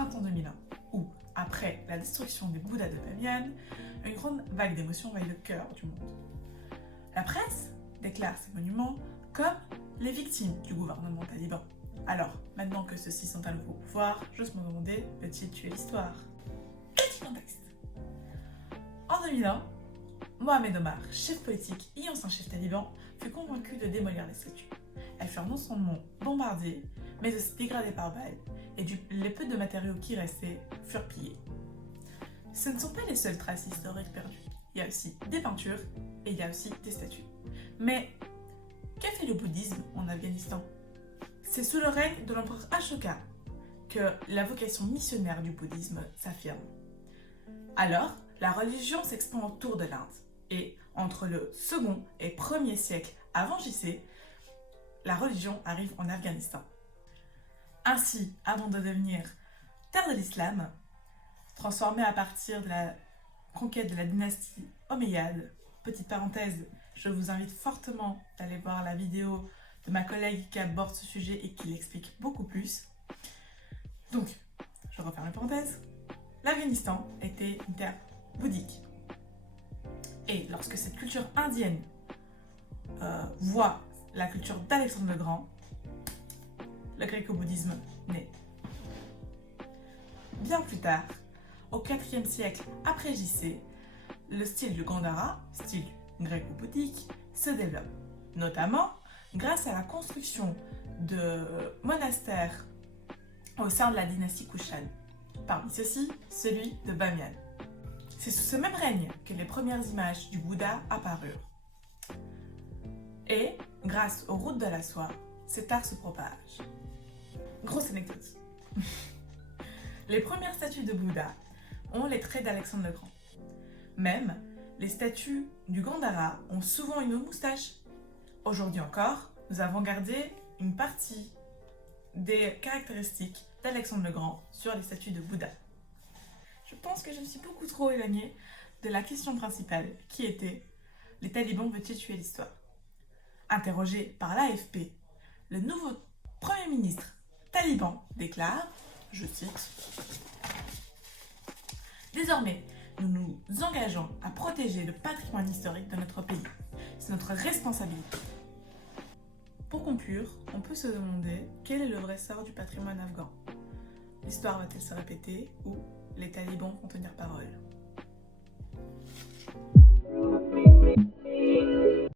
printemps 2001, où, après la destruction du Bouddha de Bamiyan, une grande vague d'émotions envahit le cœur du monde. La presse déclare ces monuments comme les victimes du gouvernement taliban. Alors, maintenant que ceux-ci sont à nouveau au pouvoir, j'ose me demander, peut-il tuer l'histoire? Petit contexte. En 2001, Mohamed Omar, chef politique et ancien chef taliban, fut convaincu de démolir les statues. Elles furent non seulement bombardées, mais aussi dégradées par balles, et les peu de matériaux qui restaient furent pillés. Ce ne sont pas les seules traces historiques perdues. Il y a aussi des peintures et il y a aussi des statues. Mais qu'a fait le bouddhisme en Afghanistan? C'est sous le règne de l'empereur Ashoka que la vocation missionnaire du bouddhisme s'affirme. Alors, la religion s'expand autour de l'Inde. Et entre le 2e et 1er siècle avant JC, la religion arrive en Afghanistan. Ainsi, avant de devenir terre de l'islam, transformée à partir de la conquête de la dynastie Omeyyade, petite parenthèse, je vous invite fortement d'aller voir la vidéo de ma collègue qui aborde ce sujet et qui l'explique beaucoup plus. Donc, je referme la parenthèse, l'Afghanistan était une terre bouddhique. Et lorsque cette culture indienne voit la culture d'Alexandre le Grand, le gréco-bouddhisme naît. Bien plus tard, au IVe siècle après JC, le style du Gandhara, style gréco-bouddhique, se développe, notamment grâce à la construction de monastères au sein de la dynastie Kushan. Parmi ceux-ci, celui de Bamiyan. C'est sous ce même règne que les premières images du Bouddha apparurent. Et, grâce aux routes de la soie, cet art se propage. Grosse anecdote. Les premières statues de Bouddha ont les traits d'Alexandre le Grand. Même, les statues du Gandhara ont souvent une moustache. Aujourd'hui encore, nous avons gardé une partie des caractéristiques d'Alexandre le Grand sur les statues de Bouddha. Je pense que je me suis beaucoup trop éloignée de la question principale qui était « Les talibans veulent-ils tuer l'histoire ?» Interrogé par l'AFP, le nouveau Premier ministre taliban déclare, je cite, « Désormais, nous nous engageons à protéger le patrimoine historique de notre pays. C'est notre responsabilité. » Pour conclure, on peut se demander quel est le vrai sort du patrimoine afghan. L'histoire va-t-elle se répéter ou les talibans vont tenir parole?